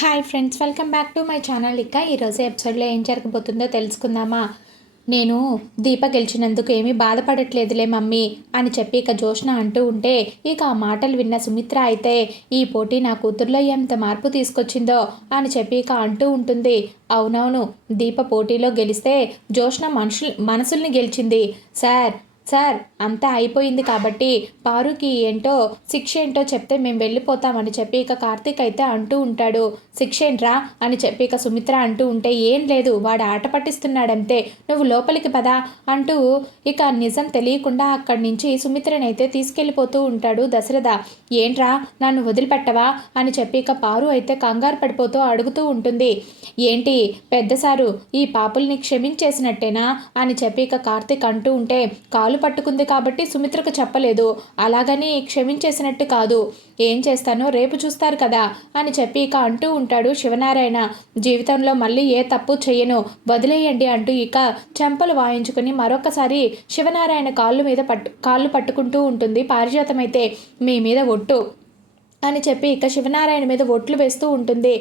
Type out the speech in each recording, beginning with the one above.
Hi friends, welcome back to my channel. ఈరోజు ఎపిసోడ్లో ఏం జరగబోతుందో తెలుసుకుందామా. నేను దీప గెలిచినందుకు ఏమీ బాధపడట్లేదులే మమ్మీ అని చెప్పి జోష్న అంటూ ఉంటే ఆ మాటలు విన్న సుమిత్ర అయితే ఈ పోటీ నా కూతుర్లో ఎంత మార్పు తీసుకొచ్చిందో అని చెప్పి అంటూ ఉంటుంది. అవునవును, దీప పోటీలో గెలిస్తే జోష్న మనసుల్ని గెలిచింది సార్. సార్, అంతా అయిపోయింది కాబట్టి పారుకి ఏంటో శిక్ష ఏంటో చెప్తే మేము వెళ్ళిపోతామని చెప్పి కార్తీక్ అయితే అంటూ ఉంటాడు. శిక్ష ఏంట్రా అని చెప్పి సుమిత్ర అంటూ ఉంటే ఏం లేదు, వాడు ఆట పట్టిస్తున్నాడంతే, నువ్వు లోపలికి పదా అంటూ నిజం తెలియకుండా అక్కడి నుంచి సుమిత్రనైతే తీసుకెళ్ళిపోతూ ఉంటాడు దశరథ. ఏంట్రా, నన్ను వదిలిపెట్టవా అని చెప్పి పారు అయితే కంగారు పడిపోతూ అడుగుతూ ఉంటుంది. ఏంటి పెద్దసారు, ఈ పాపుల్ని క్షమించేసినట్టేనా అని చెప్పి కార్తీక్ అంటూ ఉంటే కాలు పట్టుకుంది కాబట్టి సుమిత్రకు చెప్పలేదు, అలాగని క్షమించేసినట్టు కాదు, ఏం చేస్తానో రేపు చూస్తారు కదా అని చెప్పి అంటూ ఉంటాడు శివనారాయణ. జీవితంలో మళ్ళీ ఏ తప్పు చెయ్యను, వదిలేయండి అంటూ చెంపలు వాయించుకుని మరొకసారి శివనారాయణ కాళ్ళు పట్టుకుంటూ ఉంటుంది. పారిజాతమైతే మీ మీద ఒట్టు అని చెప్పి శివనారాయణ మీద ఒట్లు వేస్తూ ఉంటుంది.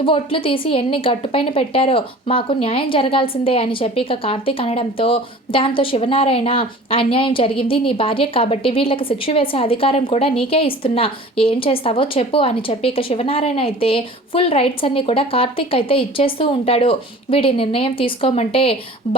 ఈ ఒట్లు తీసి ఎన్ని గట్టుపైన పెట్టారో మాకు న్యాయం జరగాల్సిందే అని చెప్పి కార్తీక్ అనడంతో దాంతో శివనారాయణ, అన్యాయం జరిగింది నీ భార్య కాబట్టి వీళ్ళకి శిక్ష వేసే అధికారం కూడా నీకే ఇస్తున్నా, ఏం చేస్తావో చెప్పు అని చెప్పి శివనారాయణ అయితే ఫుల్ రైట్స్ అన్ని కూడా కార్తీక్ అయితే ఇచ్చేస్తూ ఉంటాడు. వీడి నిర్ణయం తీసుకోమంటే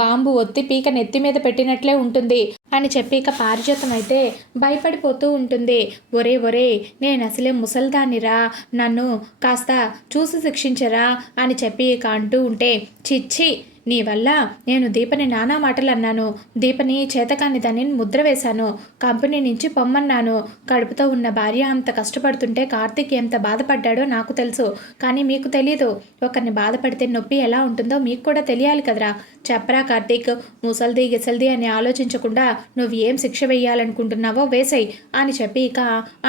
బాంబు ఒత్తి పీక నెత్తి మీద పెట్టినట్లే ఉంటుంది అని చెప్పి పారిజాతం అయితే భయపడిపోతూ ఉంటుంది. ఒరే నేను అసలే ముసల్దానిరా, నన్ను కాస్త చూసి శిక్షించరా అని చెప్పి అంటూ ఉంటే చిచ్చి, నీ వల్ల నేను దీపని నానా మాటలు అన్నాను, దీపని చేతకాని దాన్ని ముద్ర వేశాను, కంపెనీ నుంచి పొమ్మన్నాను, కడుపుతో ఉన్న భార్య అంత కష్టపడుతుంటే కార్తీక్ ఎంత బాధపడ్డాడో నాకు తెలుసు, కానీ మీకు తెలీదు, ఒకరిని బాధపడితే నొప్పి ఎలా ఉంటుందో మీకు కూడా తెలియాలి కదరా, చెప్పరా కార్తీక్, ముసల్ది గిసల్ది అని ఆలోచించకుండా నువ్వు ఏం శిక్ష వేయాలనుకుంటున్నావో వేసేయ్ అని చెప్పి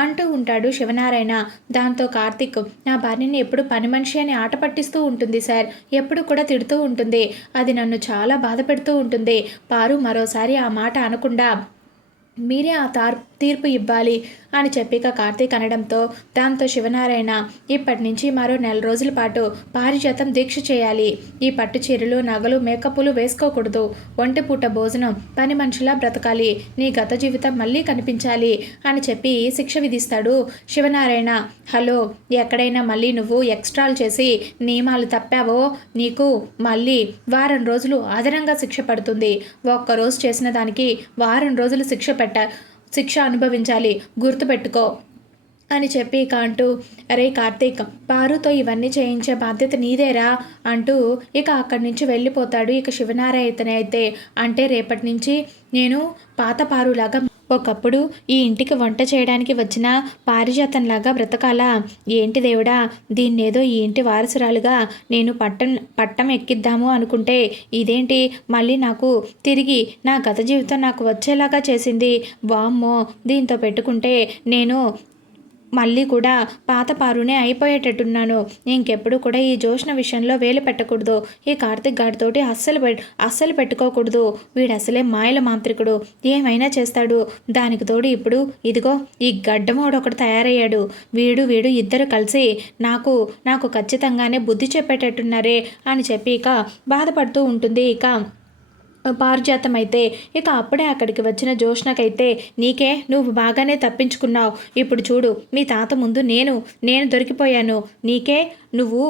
అంటూ ఉంటాడు శివనారాయణ. దాంతో కార్తీక్, నా భార్యని ఎప్పుడు పని మనిషి అని ఆట పట్టిస్తూ ఉంటుంది సార్, ఎప్పుడు కూడా తిడుతూ ఉంటుంది, అది నన్ను చాలా బాధ పెడుతూ ఉంటుంది. పారు మరోసారి ఆ మాట అనకుండా మీరే ఆ తీర్పు ఇవ్వాలి అని చెప్పి కార్తీక్ అనడంతో దాంతో శివనారాయణ, ఇప్పటి నుంచి మరో 4 రోజుల పాటు పారిజాతం దీక్ష చేయాలి, ఈ పట్టు చీరలు నగలు మేకప్పులు వేసుకోకూడదు, ఒంటిపూట భోజనం, పని మనిషిలా బ్రతకాలి, నీ గత జీవితం మళ్ళీ కనిపించాలి అని చెప్పి శిక్ష విధిస్తాడు శివనారాయణ. హలో, ఎక్కడైనా మళ్ళీ నువ్వు ఎక్స్ట్రాలు చేసి నియమాలు తప్పావో నీకు మళ్ళీ వారం రోజులు అదనంగా శిక్ష పడుతుంది, ఒక్కరోజు చేసిన దానికి వారం రోజులు శిక్ష అనుభవించాలి, గుర్తుపెట్టుకో అని చెప్పి అంటూ, అరే కార్తీక్, పారుతో ఇవన్నీ చేయించే బాధ్యత నీదేరా అంటూ అక్కడి నుంచి వెళ్ళిపోతాడు. శివనారాయణ అయితే, అంటే రేపటి నుంచి నేను పాత పారులాగా ఒకప్పుడు ఈ ఇంటికి వంట చేయడానికి వచ్చిన పారిజాతంలాగా బ్రతకాలా ఏంటి దేవుడా, దీన్నేదో ఈ ఇంటి వారసురాలుగా నేను పట్టం ఎక్కిద్దాము అనుకుంటే ఇదేంటి మళ్ళీ నాకు తిరిగి నా గత జీవితం నాకు వచ్చేలాగా చేసింది, వామ్మో, దీంతో పెట్టుకుంటే నేను మళ్ళీ కూడా పాత పారునే అయిపోయేటట్టున్నాను, ఇంకెప్పుడు కూడా ఈ జోష్న విషయంలో వేలు పెట్టకూడదు, ఈ కార్తిక్ గాడితోటి అస్సలు పెట్టుకోకూడదు, వీడు అసలే మాయల మాంత్రికుడు, ఏమైనా చేస్తాడు, దానికి తోడు ఇప్పుడు ఇదిగో ఈ గడ్డమోడు ఒకటి తయారయ్యాడు, వీడు ఇద్దరు కలిసి నాకు ఖచ్చితంగానే బుద్ధి చెప్పేటట్టున్నారే అని చెప్పి బాధపడుతూ ఉంటుంది. పారిజాతం అయితే అప్పుడే అక్కడికి వచ్చిన జోష్నకైతే, నీకే, నువ్వు బాగానే తప్పించుకున్నావు, ఇప్పుడు చూడు మీ తాత ముందు నేను దొరికిపోయాను, నీకే, నువ్వు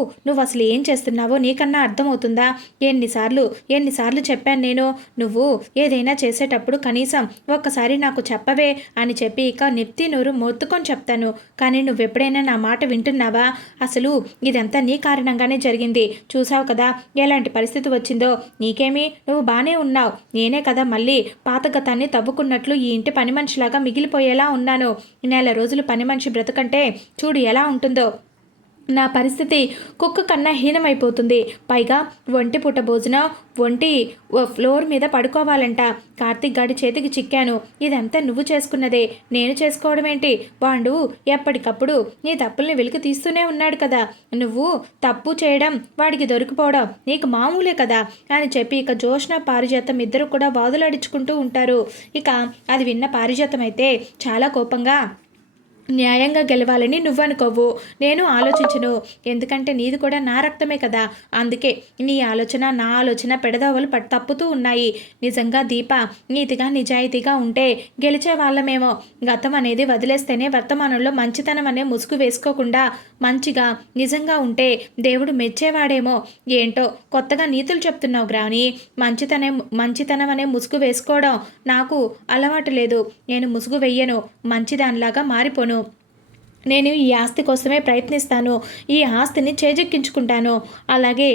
అసలు ఏం చేస్తున్నావో నీకన్నా అర్థమవుతుందా, ఎన్నిసార్లు చెప్పాను నేను, నువ్వు ఏదైనా చేసేటప్పుడు కనీసం ఒక్కసారి నాకు చెప్పవే అని చెప్పి నెత్తి నోరు మొత్తుకొని చెప్తాను, కానీ నువ్వెప్పుడైనా నా మాట వింటున్నావా, అసలు ఇదంతా నీ కారణంగానే జరిగింది, చూసావు కదా ఎలాంటి పరిస్థితి వచ్చిందో, నీకేమీ నువ్వు బాగానే ఉన్నావు, నేనే కదా మళ్ళీ పాత గతాన్ని తవ్వుకున్నట్లు ఈ ఇంటి పని మనిషిలాగా మిగిలిపోయేలా ఉన్నాను, 4 రోజులు పని మనిషి బ్రతకంటే చూడు ఎలా ఉంటుందో, నా పరిస్థితి కుక్క కన్నా హీనమైపోతుంది, పైగా ఒంటిపూట భోజనం ఫ్లోర్ మీద పడుకోవాలంట, కార్తీక్ గాడి చేతికి చిక్కాను, ఇదంతా నువ్వు చేసుకున్నదే, నేను చేసుకోవడం ఏంటి, వాడు ఎప్పటికప్పుడు నీ తప్పుల్ని వెలికి తీస్తూనే ఉన్నాడు కదా, నువ్వు తప్పు చేయడం వాడికి దొరికిపోవడం నీకు మామూలే కదా అని చెప్పి జోష్న పారిజాతం ఇద్దరు కూడా వాదులాడించుకుంటూ ఉంటారు. అది విన్న పారిజాతం అయితే చాలా కోపంగా, న్యాయంగా గెలవాలని నువ్వనుకోవు, నేను ఆలోచించను. ఎందుకంటే నీది కూడా నా రక్తమే కదా! అందుకే నీ ఆలోచన, నా ఆలోచన పెడదవలు తప్పుతూ ఉన్నాయి. నిజంగా దీప నీతిగా, నిజాయితీగా ఉంటే గెలిచేవాళ్ళమేమో. గతం అనేది వదిలేస్తేనే వర్తమానంలో మంచితనం అనే ముసుగు వేసుకోకుండా మంచిగా, నిజంగా ఉంటే దేవుడు మెచ్చేవాడేమో. ఏంటో కొత్తగా నీతులు చెప్తున్నావు గ్రాని. మంచితనం అనే ముసుగు వేసుకోవడం నాకు అలవాటు లేదు. నేను ముసుగు వెయ్యను. మంచిదానిలాగా మారిపోను. నేను ఈ ఆస్తి కోసమే ప్రయత్నిస్తాను. ఈ ఆస్తిని చేజిక్కించుకుంటాను. అలాగే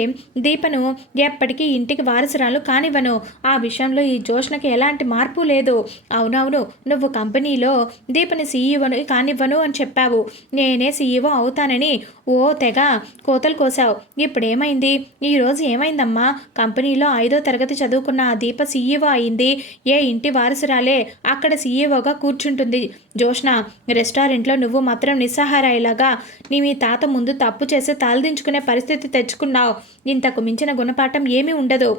దీపను ఎప్పటికీ ఇంటికి వారసురాలు కానివ్వను. ఆ విషయంలో ఈ జోష్నకి ఎలాంటి మార్పు లేదు. అవునవును, నువ్వు కంపెనీలో దీపని సీఈఓని కానివ్వను అని చెప్పావు. నేనే సీఈఓ అవుతానని ఓ తెగ కోతలు కోసావు. ఇప్పుడేమైంది? ఈరోజు ఏమైందమ్మా? కంపెనీలో 5వ తరగతి చదువుకున్న ఆ దీప సీఈఓ అయింది. ఏ ఇంటి వారసురాలే అక్కడ సీఈఓగా కూర్చుంటుంది. జోష్న, రెస్టారెంట్లో నువ్వు మాత్రం నిస్సహారాయిలాగా మీ తాత ముందు తప్పు చేసి తలదించుకునే పరిస్థితి తెచ్చుకున్నావు. ఇంతకు మించిన గుణపాఠం ఏమీ ఉండదు.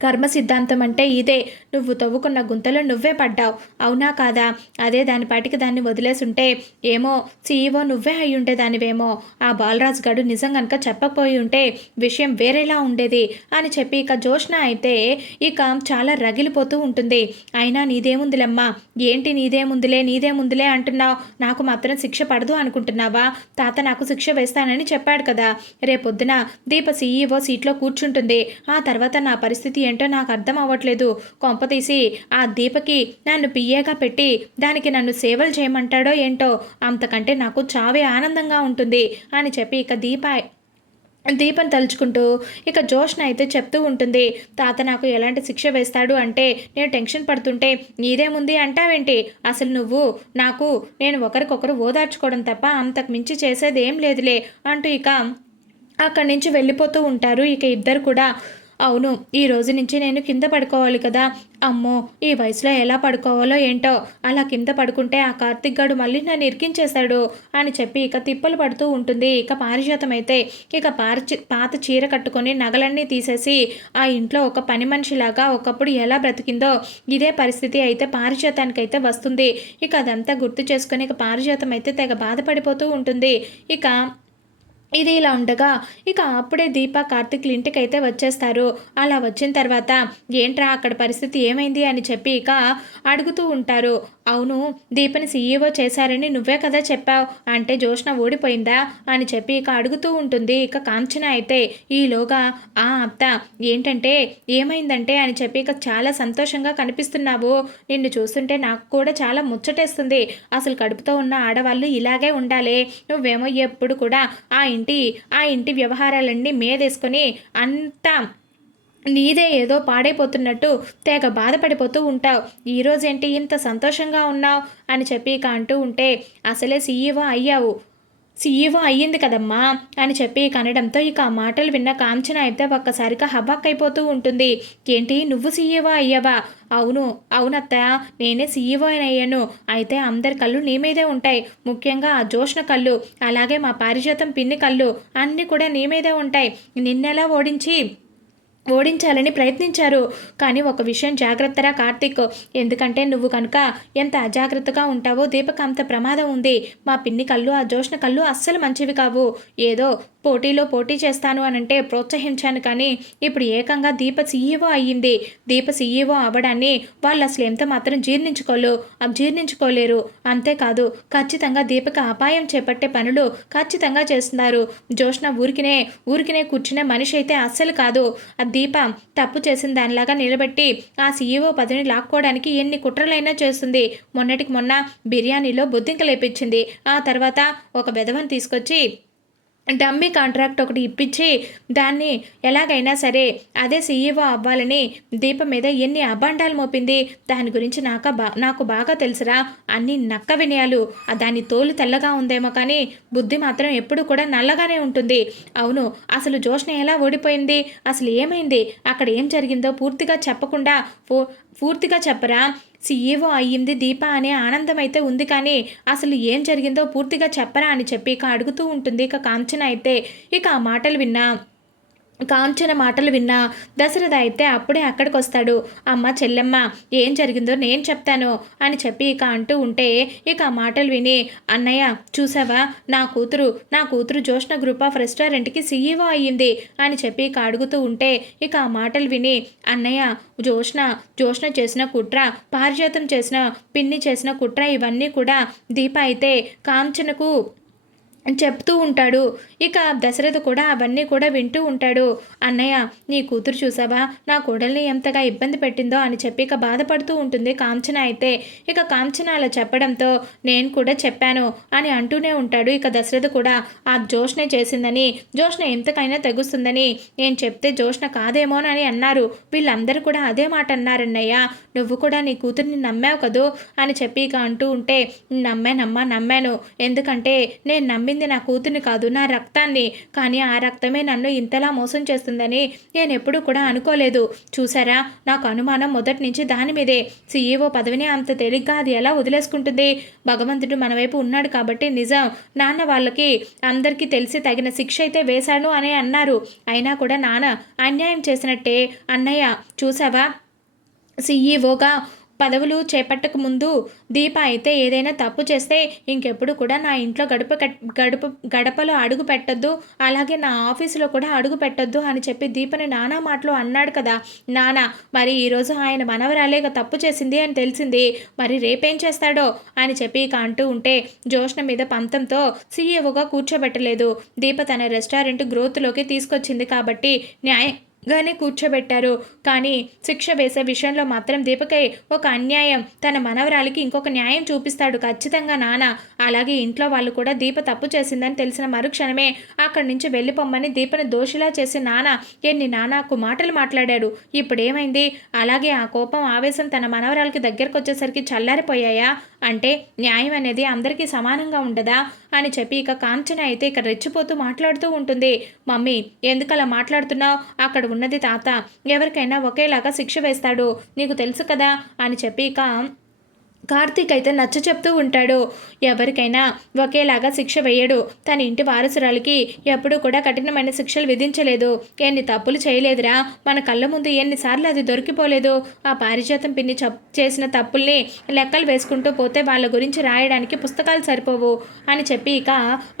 కర్మ సిద్ధాంతం అంటే ఇదే. నువ్వు తవ్వుకున్న గుంతలో నువ్వే పడ్డావు. అవునా కాదా? అదే దానిపాటికి దాన్ని వదిలేసుంటే ఏమో సీఈఓ నువ్వే అయి ఉంటే దానివేమో. ఆ బాలరాజు గడు నిజం కనుక చెప్పకపోయి ఉంటే విషయం వేరేలా ఉండేది అని చెప్పి ఇక జోష్న అయితే ఇక చాలా రగిలిపోతూ ఉంటుంది. అయినా నీదేముందిలేమ్మా, ఏంటి నీదేముందిలే అంటున్నావు. నాకు మాత్రం శిక్ష పడదు అనుకుంటున్నావా? తాత నాకు శిక్ష వేస్తానని చెప్పాడు కదా. రేపొద్దున దీప సీఈఓ సీట్లో కూర్చుంటుంది. ఆ తర్వాత నా పరిస్థితి ఏంటో నాకు అర్థం అవ్వట్లేదు. కొంపతీసి ఆ దీపకి నన్ను పియ్యేగా పెట్టి దానికి నన్ను సేవలు చేయమంటాడో ఏంటో. అంతకంటే నాకు చావే ఆనందంగా ఉంటుంది అని చెప్పి ఇక దీపం తలుచుకుంటూ ఇక జోష్న అయితే చెప్తూ ఉంటుంది. తాత నాకు ఎలాంటి శిక్ష వేస్తాడు అంటే నేను టెన్షన్ పడుతుంటే నీదేముంది అంటావేంటి? అసలు నువ్వు నేను ఒకరికొకరు ఓదార్చుకోవడం తప్ప అంతకు మించి చేసేది ఏం లేదులే అంటూ ఇక అక్కడి నుంచి వెళ్ళిపోతూ ఉంటారు ఇక ఇద్దరు కూడా. అవును, ఈ రోజు నుంచి నేను కింద పడుకోవాలి కదా. అమ్మో, ఈ వయసులో ఎలా పడుకోవాలో ఏంటో. అలా కింద పడుకుంటే ఆ కార్తిక్ గాడు మళ్ళీ నన్ను ఇరికించేశాడు అని చెప్పి ఇక తిప్పలు పడుతూ ఉంటుంది. ఇక పారిజాతం అయితే ఇక పాత చీర కట్టుకొని నగలన్నీ తీసేసి ఆ ఇంట్లో ఒక పని మనిషిలాగా ఒకప్పుడు ఎలా బ్రతికిందో ఇదే పరిస్థితి అయితే పారిజాతానికైతే వస్తుంది. ఇక అదంతా గుర్తు చేసుకొని ఇక పారిజాతం అయితే తెగ బాధపడిపోతూ ఉంటుంది. ఇక ఇది ఇలా ఉండగా ఇక అప్పుడే దీప కార్తిక్లు ఇంటికైతే వచ్చేస్తారు. అలా వచ్చిన తర్వాత ఏంట్రా అక్కడ పరిస్థితి ఏమైంది అని చెప్పి ఇక అడుగుతూ ఉంటారు. అవును, దీపని సీఈఓ చేశారని నువ్వే కదా చెప్పావు అంటే జోష్న ఓడిపోయిందా అని చెప్పి ఇక అడుగుతూ ఉంటుంది. ఇక కాంచన అయితే ఈలోగా ఆ అత్త ఏంటంటే ఏమైందంటే అని చెప్పి ఇక చాలా సంతోషంగా కనిపిస్తున్నావు. నిన్ను చూస్తుంటే నాకు కూడా చాలా ముచ్చటేస్తుంది. అసలు కడుపుతో ఉన్న ఆడవాళ్ళు ఇలాగే ఉండాలి. నువ్వేమో ఎప్పుడు కూడా ఆ ఇంటి వ్యవహారాలన్నీ మీదేసుకొని అంతా నీదే ఏదో పాడైపోతున్నట్టు తెగ బాధపడిపోతూ ఉంటావు. ఈరోజేంటి ఇంత సంతోషంగా ఉన్నావు అని చెప్పి ఇక అంటూ ఉంటే అసలే సీఈఓ అయ్యింది కదమ్మా అని చెప్పి కనడంతో ఇక ఆ మాటలు విన్న కాంచన అయితే ఒక్కసారిగా హబాక్కైపోతూ ఉంటుంది. ఏంటి నువ్వు సీఈఓ అయ్యావా? అవునత్త, నేనే సీఈఓ అయ్యాను. అయితే అందరి కళ్ళు నీ మీదే ఉంటాయి. ముఖ్యంగా ఆ జోష్న కళ్ళు, అలాగే మా పారిజాతం పిన్ని కళ్ళు అన్నీ కూడా నీ మీదే ఉంటాయి. నిన్నెలా ఓడించాలని ప్రయత్నించారు. కానీ ఒక విషయం జాగ్రత్తరా కార్తీక్, ఎందుకంటే నువ్వు కనుక ఎంత అజాగ్రత్తగా ఉంటావో దీపక్ అంత ప్రమాదం ఉంది. మా పిన్ని కళ్ళు, ఆ జోష్న కళ్ళు అస్సలు మంచివి కావు. ఏదో పోటీ చేస్తాను అనంటే ప్రోత్సహించాను, కానీ ఇప్పుడు ఏకంగా దీప సీఈఓ అయ్యింది. దీప సీఈఓ అవ్వడాన్ని వాళ్ళు అసలు ఎంత మాత్రం జీర్ణించుకోలేరు. అంతేకాదు ఖచ్చితంగా దీపక అపాయం చేపట్టే పనులు ఖచ్చితంగా చేస్తున్నారు. జోష్న ఊరికినే కూర్చునే మనిషి అయితే అస్సలు కాదు. ఆ దీప తప్పు చేసిన దానిలాగా నిలబెట్టి ఆ సీఈఓ పదవిని లాక్కోవడానికి ఎన్ని కుట్రలైనా చేస్తుంది. మొన్నటికి మొన్న బిర్యానీలో బొద్దింక లేపించింది. ఆ తర్వాత ఒక వెధవని తీసుకొచ్చి డమ్మీ కాంట్రాక్ట్ ఒకటి ఇప్పించి దాన్ని ఎలాగైనా సరే అదే సీఈఓ అవ్వాలని దీప మీద ఎన్ని అబాండాలు మోపింది. దాని గురించి నాకు బాగా తెలుసురా. అన్ని నక్క వినయాలు. దాని తోలు తెల్లగా ఉందేమో కానీ బుద్ధి మాత్రం ఎప్పుడు కూడా నల్లగానే ఉంటుంది. అవును, అసలు జోష్న ఎలా ఓడిపోయింది, అసలు ఏమైంది, అక్కడ ఏం జరిగిందో పూర్తిగా చెప్పరా. సీఈఓ అయ్యింది దీప అనే ఆనందం అయితే ఉంది, కానీ అసలు ఏం జరిగిందో పూర్తిగా చెప్పరా అని చెప్పి ఇక అడుగుతూ ఉంటుంది ఇక కాంచన అయితే. ఇక ఆ మాటలు విన్నా కాంచన మాటలు విన్నా దశరథ అయితే అప్పుడే అక్కడికి వస్తాడు. అమ్మ చెల్లెమ్మ ఏం జరిగిందో నేను చెప్తాను అని చెప్పి ఇక అంటూ ఉంటే ఇక ఆ మాటలు విని అన్నయ్య చూసావా నా కూతురు జోష్న గ్రూప్ ఆఫ్ రెస్టారెంట్కి సీఈఓ అయ్యింది అని చెప్పి ఇక అడుగుతూ ఉంటే ఇక ఆ మాటలు విని అన్నయ్య జోష్న చేసిన కుట్ర, పారిజాతం చేసిన పిన్ని చేసిన కుట్ర ఇవన్నీ కూడా దీప అయితే కాంచనకు చెప్తూ ఉంటాడు. ఇక దశరథ కూడా అవన్నీ కూడా వింటూ ఉంటాడు. అన్నయ్య నీ కూతురు చూసావా నా కోడల్ని ఎంతగా ఇబ్బంది పెట్టిందో అని చెప్పి ఇక బాధపడుతూ ఉంటుంది కాంచన అయితే. ఇక కాంచన అలా చెప్పడంతో నేను కూడా చెప్పాను అని అంటూనే ఉంటాడు. ఇక దశరథ కూడా ఆ జోష్నే చేసిందని, జోష్న ఎంతకైనా తెగుస్తుందని నేను చెప్తే జోష్న కాదేమోనని అన్నారు. వీళ్ళందరూ కూడా అదే మాట అన్నారన్నయ్య. నువ్వు కూడా నీ కూతుర్ని నమ్మావు కదూ అని చెప్పి ఇక అంటూ ఉంటే నమ్మాను. ఎందుకంటే నేను నమ్మింది నా కూతుర్ని కాదు, నా రక్తాన్ని. కానీ ఆ రక్తమే నన్ను ఇంతలా మోసం చేస్తుందని నేను ఎప్పుడూ కూడా అనుకోలేదు. చూసారా నాకు అనుమానం మొదటి నుంచి దాని మీదే. సీఈఓ పదవిని అంత తేలిగ్గా అది ఎలా వదిలేసుకుంటుంది? భగవంతుడు మన వైపు ఉన్నాడు కాబట్టి నిజం. నాన్న వాళ్ళకి అందరికీ తెలిసి తగిన శిక్ష అయితే వేశాను అని అన్నారు. అయినా కూడా నాన్న అన్యాయం చేసినట్టే. అన్నయ్య చూసావా సీఈఓగా పదవులు చేపట్టక ముందు దీప అయితే ఏదైనా తప్పు చేస్తే ఇంకెప్పుడు కూడా నా ఇంట్లో గడపలో అడుగు పెట్టొద్దు, అలాగే నా ఆఫీసులో కూడా అడుగు పెట్టొద్దు అని చెప్పి దీపని నానా మాటలు అన్నాడు కదా నాన్న. మరి ఈరోజు ఆయన మనవరాలేగా తప్పు చేసింది అని తెలిసింది. మరి రేపేం చేస్తాడో అని చెప్పి ఇక అంటూ ఉంటే జోష్న మీద పంతంతో సీఈఓగా కూర్చోబెట్టలేదు. దీప తన రెస్టారెంట్ గ్రోత్లోకి తీసుకొచ్చింది కాబట్టి గానే కూర్చోబెట్టారు. కానీ శిక్ష వేసే విషయంలో మాత్రం దీపకై ఒక అన్యాయం, తన మనవరాలికి ఇంకొక న్యాయం చూపిస్తాడు ఖచ్చితంగా నాన్న. అలాగే ఇంట్లో వాళ్ళు కూడా దీప తప్పు చేసిందని తెలిసిన మరుక్షణమే అక్కడి నుంచి వెళ్ళిపోమ్మని దీపని దోషిలా చేసి ఎన్ని నాన్నకు మాటలు మాట్లాడాడు. ఇప్పుడేమైంది? అలాగే ఆ కోపం ఆవేశం తన మనవరాలకి దగ్గరకు వచ్చేసరికి చల్లారిపోయాయా? అంటే న్యాయం అనేది అందరికీ సమానంగా ఉండదా అని చెప్పి ఇక కాంచన అయితే ఇక రెచ్చిపోతూ మాట్లాడుతూ ఉంటుంది. మమ్మీ ఎందుకలా మాట్లాడుతున్నావు? అక్కడ ఉన్నది తాత, ఎవరికైనా ఒకేలాగా శిక్ష వేస్తాడు, నీకు తెలుసు కదా అని చెప్పి ఇక కార్తీక్ అయితే నచ్చ చెప్తూ ఉంటాడు. ఎవరికైనా ఒకేలాగా శిక్ష వేయడు. తన ఇంటి వారసురాలికి ఎప్పుడూ కూడా కఠినమైన శిక్షలు విధించలేదు. ఎన్ని తప్పులు చేయలేదురా, మన కళ్ళ ముందు ఎన్నిసార్లు అది దొరికిపోలేదు. ఆ పారిజాతం పిన్ని చేసిన తప్పుల్ని లెక్కలు వేసుకుంటూ పోతే వాళ్ళ గురించి రాయడానికి పుస్తకాలు సరిపోవు అని చెప్పి ఇక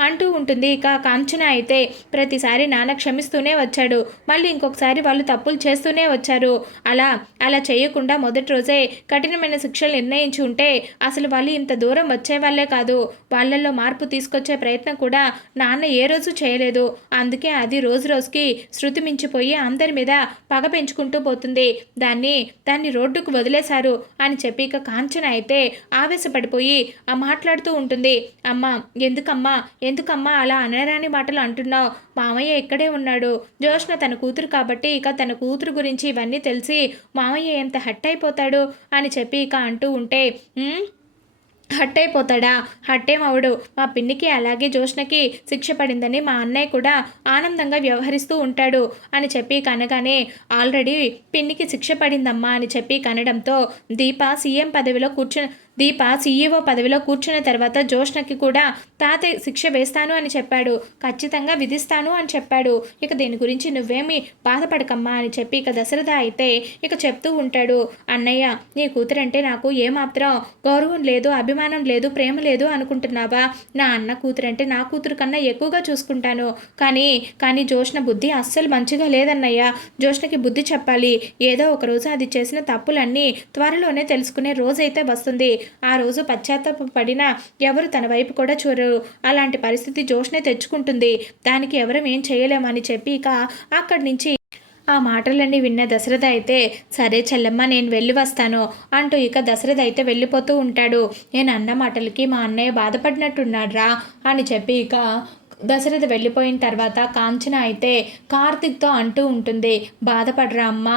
అంటూ ఉంటుంది. ఇక కాంచన అయితే ప్రతిసారి నాన్న క్షమిస్తూనే వచ్చాడు, మళ్ళీ ఇంకొకసారి వాళ్ళు తప్పులు చేస్తూనే వచ్చారు. అలా చేయకుండా మొదటి రోజే కఠినమైన శిక్షలు నిర్ణయించి ఉంటే అసలు వాళ్ళు ఇంత దూరం వచ్చేవాళ్లే కాదు. వాళ్ళల్లో మార్పు తీసుకొచ్చే ప్రయత్నం కూడా నాన్న ఏ రోజు చేయలేదు. అందుకే అది రోజు రోజుకి శృతి మించిపోయి అందరి మీద పగ పెంచుకుంటూ పోతుంది. దాన్ని రోడ్డుకు వదిలేశారు అని చెప్పి ఇక కాంచన అయితే ఆవేశపడిపోయి మాట్లాడుతూ ఉంటుంది. ఎందుకమ్మా అలా అనరాని మాటలు అంటున్నావు? మామయ్య ఇక్కడే ఉన్నాడు. జోష్న తన కూతురు కాబట్టి ఇక తన కూతురు గురించి ఇవన్నీ తెలిసి మామయ్య ఎంత హట్ అయిపోతాడు అని చెప్పి ఇక అంటూ ఉంటే హట్ అయిపోతాడా? హట్టేమవడు. మా పిన్నికి అలాగే జోష్నకి శిక్ష పడిందని మా అన్నయ్య కూడా ఆనందంగా వ్యవహరిస్తూ ఉంటాడు అని చెప్పి కనగానే ఆల్రెడీ పిన్నికి శిక్ష పడిందమ్మా అని చెప్పి కనడంతో దీప సీఈఓ పదవిలో కూర్చున్న తర్వాత జోష్నకి కూడా తాతయ్య శిక్ష వేస్తాను అని చెప్పాడు, ఖచ్చితంగా విధిస్తాను అని చెప్పాడు. ఇక దీని గురించి నువ్వేమీ బాధపడకమ్మా అని చెప్పి ఇక దశరథ అయితే ఇక చెప్తూ ఉంటాడు. అన్నయ్య నీ కూతురంటే నాకు ఏమాత్రం గౌరవం లేదు, అభిమానం లేదు, ప్రేమ లేదు అనుకుంటున్నావా? నా అన్న కూతురంటే నా కూతురు కన్నా ఎక్కువగా చూసుకుంటాను. కానీ జోష్న బుద్ధి అస్సలు మంచిగా లేదన్నయ్య. జోష్నకి బుద్ధి చెప్పాలి. ఏదో ఒక రోజు అది చేసిన తప్పులన్నీ త్వరలోనే తెలుసుకునే రోజైతే వస్తుంది. ఆ రోజు పశ్చాత్తాపడినా ఎవరు తన వైపు కూడా చూడరు. అలాంటి పరిస్థితి జోష్నే తెచ్చుకుంటుంది. దానికి ఎవరం ఏం చేయలేమని చెప్పి ఇక అక్కడి నుంచి ఆ మాటలన్నీ విన్న దశరథ అయితే సరే చెల్లమ్మ నేను వెళ్ళి వస్తాను అంటూ ఇక దశరథ అయితే వెళ్ళిపోతూ ఉంటాడు. నేను అన్న మాటలకి మా అన్నయ్య బాధపడినట్టున్నాడ్రా అని చెప్పి ఇక దశరథ వెళ్ళిపోయిన తర్వాత కాంచన అయితే కార్తిక్తో అంటూ ఉంటుంది. బాధపడరా అమ్మ,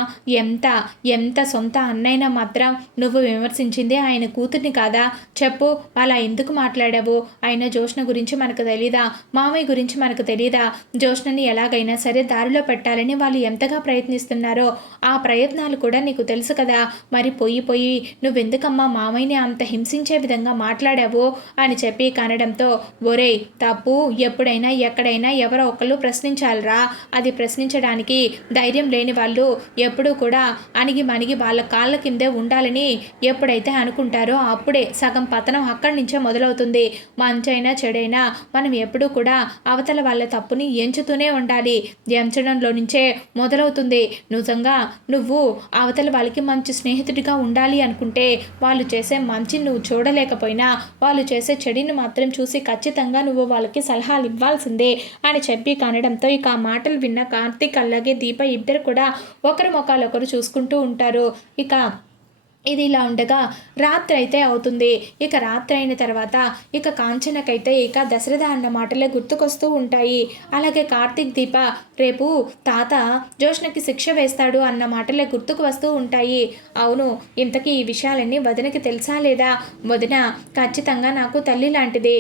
ఎంత సొంత అన్నైనా మాత్రం నువ్వు విమర్శించింది ఆయన కూతుర్ని కాదా? చెప్పు, అలా ఎందుకు మాట్లాడావు? అయినా జోష్న గురించి మనకు తెలీదా? మామయ్య గురించి మనకు తెలీదా? జోష్నని ఎలాగైనా సరే దారిలో పెట్టాలని వాళ్ళు ఎంతగా ప్రయత్నిస్తున్నారో ఆ ప్రయత్నాలు కూడా నీకు తెలుసు కదా. మరి పోయి నువ్వెందుకమ్మా మామయ్యని అంత హింసించే విధంగా మాట్లాడావు అని చెప్పి కనడంతో ఒరేయ్ తప్పు ఎప్పుడైనా ఎప్పుడైనా ఎక్కడైనా ఎవరో ఒకళ్ళు ప్రశ్నించాలిరా. అది ప్రశ్నించడానికి ధైర్యం లేని వాళ్ళు ఎప్పుడూ కూడా అణిగి మణిగి వాళ్ళ కాళ్ళ కిందే ఉండాలని ఎప్పుడైతే అనుకుంటారో అప్పుడే సగం పతనం అక్కడి నుంచే మొదలవుతుంది. మంచైనా చెడైనా మనం ఎప్పుడూ కూడా అవతల వాళ్ళ తప్పుని ఎంచుతూనే ఉండాలి. ఎంచడంలో నుంచే మొదలవుతుంది. నిజంగా నువ్వు అవతల వాళ్ళకి మంచి స్నేహితుడిగా ఉండాలి అనుకుంటే వాళ్ళు చేసే మంచిని నువ్వు చూడలేకపోయినా వాళ్ళు చేసే చెడిని మాత్రం చూసి ఖచ్చితంగా నువ్వు వాళ్ళకి సలహాలు ఇవ్వాల్సిందే అని చెప్పి కనడంతో ఇక ఆ మాటలు విన్న కార్తీక్ అలాగే దీప ఇద్దరు కూడా ఒకరి ముఖాలు ఒకరు చూసుకుంటూ ఉంటారు. ఇక ఇది ఇలా ఉండగా రాత్రి అయితే అవుతుంది. ఇక రాత్రి అయిన తర్వాత ఇక కాంచనకైతే ఇక దశరథ అన్న మాటలే గుర్తుకొస్తూ ఉంటాయి. అలాగే కార్తీక్ దీప రేపు తాత జోష్నకి శిక్ష వేస్తాడు అన్న మాటలే గుర్తుకు వస్తూ ఉంటాయి. అవును, ఇంతకీ ఈ విషయాలన్నీ వదినకి తెలుసా లేదా? వదిన ఖచ్చితంగా నాకు తల్లి లాంటిది.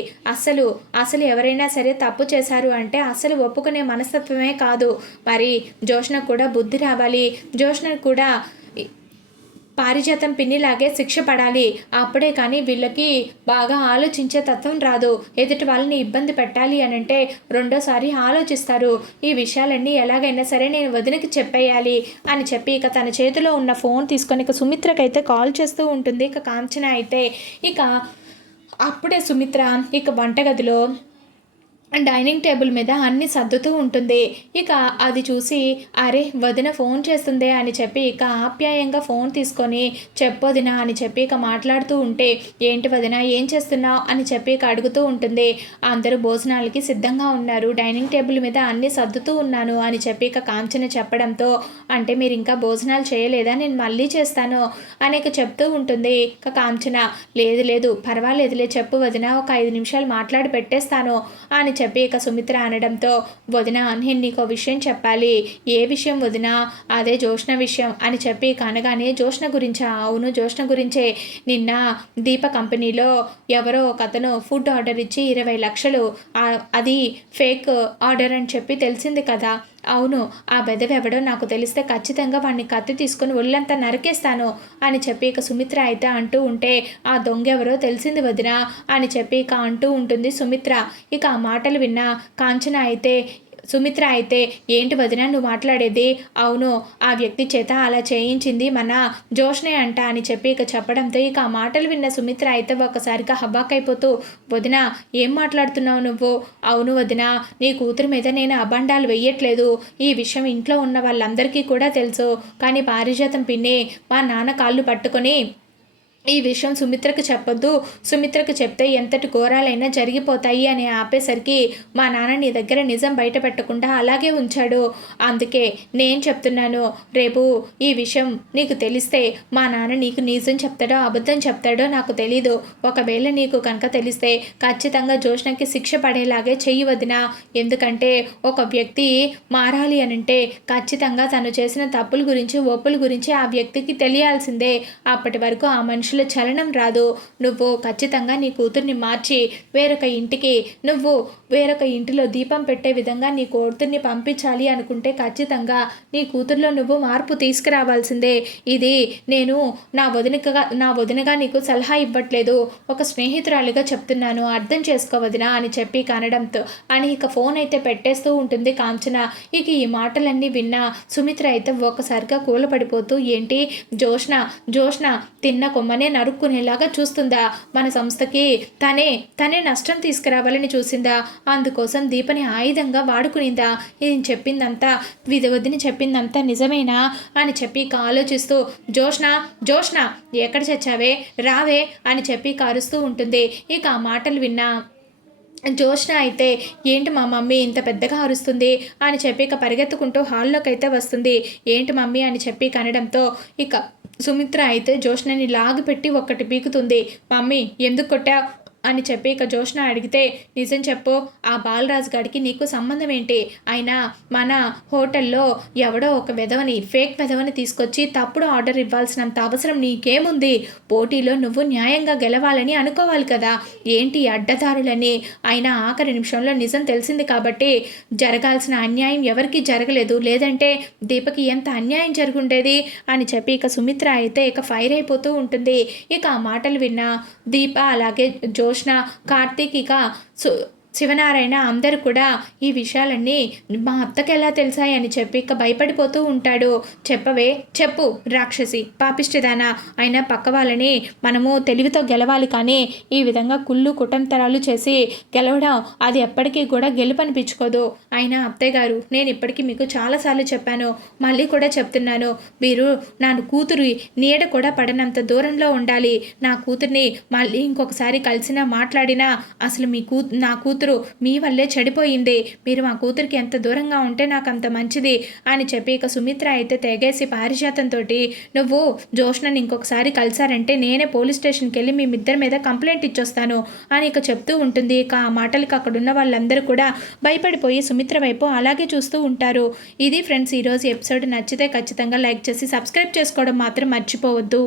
అసలు ఎవరైనా సరే తప్పు చేశారు అంటే అసలు ఒప్పుకునే మనస్తత్వమే కాదు. మరి జోష్నకు కూడా బుద్ధి రావాలి. జోష్నకు కూడా పారిజాతం పిన్నిలాగే శిక్ష పడాలి. అప్పుడే కానీ వీళ్ళకి బాగా ఆలోచించే తత్వం రాదు. ఎదుటి వాళ్ళని ఇబ్బంది పెట్టాలి అని అంటే రెండోసారి ఆలోచిస్తారు. ఈ విషయాలన్నీ ఎలాగైనా సరే నేను వదినకి చెప్పేయాలి అని చెప్పి ఇక తన చేతిలో ఉన్న ఫోన్ తీసుకొని ఇక సుమిత్రకైతే కాల్ చేస్తూ ఉంటుంది. ఇక కాంచన అయితే ఇక అప్పుడే సుమిత్ర ఇక వంటగదిలో డైనింగ్ టేబుల్ మీద అన్నీ సర్దుతూ ఉంటుంది. ఇక అది చూసి అరే వదిన ఫోన్ చేస్తుందే అని చెప్పి ఇక ఆప్యాయంగా ఫోన్ తీసుకొని చెప్పొదినా అని చెప్పి ఇక మాట్లాడుతూ ఉంటే ఏంటి వదిన ఏం చేస్తున్నావు అని చెప్పి ఇక అడుగుతూ ఉంటుంది. అందరూ భోజనాలకి సిద్ధంగా ఉన్నారు, డైనింగ్ టేబుల్ మీద అన్నీ సర్దుతూ ఉన్నాను అని చెప్పి ఇక కాంచన చెప్పడంతో అంటే మీరు ఇంకా భోజనాలు చేయలేదా, నేను మళ్ళీ చేస్తాను అని ఇక చెప్తూ ఉంటుంది. ఇక కాంచన లేదు పర్వాలేదులే చెప్పు వదిన, ఒక 5 నిమిషాలు మాట్లాడి పెట్టేస్తాను అని చెప్పి ఇక సుమిత్ర అనడంతో వదిన నేను నీకు విషయం చెప్పాలి. ఏ విషయం వదిన? అదే జోష్న విషయం అని చెప్పి అనగానే జోష్న గురించా? అవును జోష్న గురించే. నిన్న దీప కంపెనీలో ఎవరో ఒక అతను ఫుడ్ ఆర్డర్ ఇచ్చి 20 లక్షలు అది ఫేక్ ఆర్డర్ అని చెప్పి తెలిసింది కదా. అవును, ఆ బెదవెవడో నాకు తెలిస్తే ఖచ్చితంగా వాడిని కత్తి తీసుకొని ఒళ్ళంతా నరికేస్తాను అని చెప్పి ఇక సుమిత్ర అయితే అంటూ ఉంటే ఆ దొంగ ఎవరో తెలిసింది వదిన అని చెప్పి ఇక అంటూ ఉంటుంది సుమిత్ర. ఇక ఆ మాటలు విన్న కాంచన అయితే సుమిత్ర అయితే ఏంటి వదిన నువ్వు మాట్లాడేది? అవును, ఆ వ్యక్తి చేత అలా చేయించింది మన జోష్నే అంట అని చెప్పి ఇక చెప్పడంతో ఇక ఆ మాటలు విన్న సుమిత్ర అయితే ఒకసారిగా హబాకైపోతూ వదిన ఏం మాట్లాడుతున్నావు నువ్వు? అవును వదిన, నీ కూతురు మీద నేను అబండాలు వెయ్యట్లేదు. ఈ విషయం ఇంట్లో ఉన్న వాళ్ళందరికీ కూడా తెలుసు. కానీ పారిజాతం పిన్ని మా నాన్న కాళ్ళు పట్టుకొని ఈ విషయం సుమిత్రకు చెప్పొద్దు, సుమిత్రకు చెప్తే ఎంతటి ఘోరాలైనా జరిగిపోతాయి అని ఆపేసరికి మా నాన్న నీ దగ్గర నిజం బయట పెట్టకుండా అలాగే ఉంచాడు. అందుకే నేను చెప్తున్నాను, రేపు ఈ విషయం నీకు తెలిస్తే మా నాన్న నీకు నిజం చెప్తాడో అబద్ధం చెప్తాడో నాకు తెలీదు. ఒకవేళ నీకు కనుక తెలిస్తే ఖచ్చితంగా జోష్నకి శిక్ష పడేలాగే చెయ్యి వదినా. ఎందుకంటే ఒక వ్యక్తి మారాలి అనంటే ఖచ్చితంగా తను చేసిన తప్పుల గురించి ఒప్పుల గురించి ఆ వ్యక్తికి తెలియాల్సిందే. అప్పటి వరకు ఆ మనిషి చలనం రాదు. నువ్వు ఖచ్చితంగా నీ కూతుర్ని మార్చి వేరొక ఇంటిలో దీపం పెట్టే విధంగా నీ కూతుర్ని పంపించాలి అనుకుంటే ఖచ్చితంగా నీ కూతుర్లో నువ్వు మార్పు తీసుకురావాల్సిందే. ఇది నేను నా వదినగా నీకు సలహా ఇవ్వట్లేదు, ఒక స్నేహితురాలిగా చెప్తున్నాను, అర్థం చేసుకో వదినా అని చెప్పి కనడంతో అని ఇక ఫోన్ అయితే పెట్టేస్తూ ఉంటుంది కాంచన. ఇక ఈ మాటలన్నీ విన్నా సుమిత్ర అయితే ఒక్కసారిగా కూలపడిపోతూ ఏంటి జోష్న తిన్న కొమ్మనే నరుక్కునేలాగా చూస్తుందా? మన సంస్థకి తనే నష్టం తీసుకురావాలని చూసిందా? అందుకోసం దీపని ఆయుధంగా వాడుకునిందా? ఇది చెప్పిందంతా వదిన చెప్పిందంతా నిజమేనా అని చెప్పి ఆలోచిస్తూ జోష్న ఎక్కడ చచ్చావే, రావే అని చెప్పి అరుస్తూ ఉంటుంది. ఇక ఆ మాటలు విన్నా జోష్న అయితే ఏంటి మా మమ్మీ ఇంత పెద్దగా అరుస్తుంది అని చెప్పి ఇక పరిగెత్తుకుంటూ హాల్లోకి అయితే వస్తుంది. ఏంటి మమ్మీ అని చెప్పి కనడంతో ఇక సుమిత్ర అయితే జోష్నని లాగిపెట్టి ఒక్కటి పీకుతుంది. మమ్మీ ఎందుకు కొట్టావు అని చెప్పి ఇక జోష్న అడిగితే నిజం చెప్పు, ఆ బాలరాజు గారికి నీకు సంబంధం ఏంటి? అయినా మన హోటల్లో ఎవడో ఒక ఫేక్ వెధవని తీసుకొచ్చి తప్పుడు ఆర్డర్ ఇవ్వాల్సినంత అవసరం నీకేముంది? పోటీలో నువ్వు న్యాయంగా గెలవాలని అనుకోవాలి కదా, ఏంటి అడ్డదారులని? అయినా ఆఖరి నిమిషంలో నిజం తెలిసింది కాబట్టి జరగాల్సిన అన్యాయం ఎవరికి జరగలేదు, లేదంటే దీపకి ఎంత అన్యాయం జరుగుండేది అని చెప్పి ఇక సుమిత్ర అయితే ఇక ఫైర్ అయిపోతూ ఉంటుంది. ఇక ఆ మాటలు విన్న దీప అలాగే జోష్న కార్తీక్ ఇక శివనారాయణ అందరూ కూడా ఈ విషయాలన్నీ మా అత్తకి ఎలా తెలిసాయి అని చెప్పి ఇక భయపడిపోతూ ఉంటాడు. చెప్పవే చెప్పు రాక్షసి పాపిష్టిదానా, అయినా పక్క వాళ్ళని మనము తెలివితో గెలవాలి, కానీ ఈ విధంగా కుళ్ళు కుటంతరాలు చేసి గెలవడం అది ఎప్పటికీ కూడా గెలుపనిపించుకోదు. అయినా అత్తయ్య గారు, నేను ఇప్పటికీ మీకు చాలాసార్లు చెప్పాను, మళ్ళీ కూడా చెప్తున్నాను, మీరు నా కూతురు నీడ కూడా పడనంత దూరంలో ఉండాలి. నా కూతుర్ని మళ్ళీ ఇంకొకసారి కలిసినా మాట్లాడినా అసలు నా కూతురు మీ వల్లే చెడిపోయింది. మీరు మా కూతురికి ఎంత దూరంగా ఉంటే నాకు అంత మంచిది అని చెప్పి ఇక సుమిత్ర అయితే తెగేసి పారిజాతంతో, నువ్వు జోష్నని ఇంకొకసారి కలిసారంటే నేనే పోలీస్ స్టేషన్కి వెళ్ళి మీ ఇద్దరి మీద కంప్లైంట్ ఇచ్చొస్తాను అని ఇక చెప్తూ ఉంటుంది. ఇక ఆ మాటలకి అక్కడ ఉన్న వాళ్ళందరూ కూడా భయపడిపోయి సుమిత్ర వైపు అలాగే చూస్తూ ఉంటారు. ఇది ఫ్రెండ్స్ ఈరోజు ఎపిసోడ్. నచ్చితే ఖచ్చితంగా లైక్ చేసి సబ్స్క్రైబ్ చేసుకోవడం మాత్రం మర్చిపోవద్దు.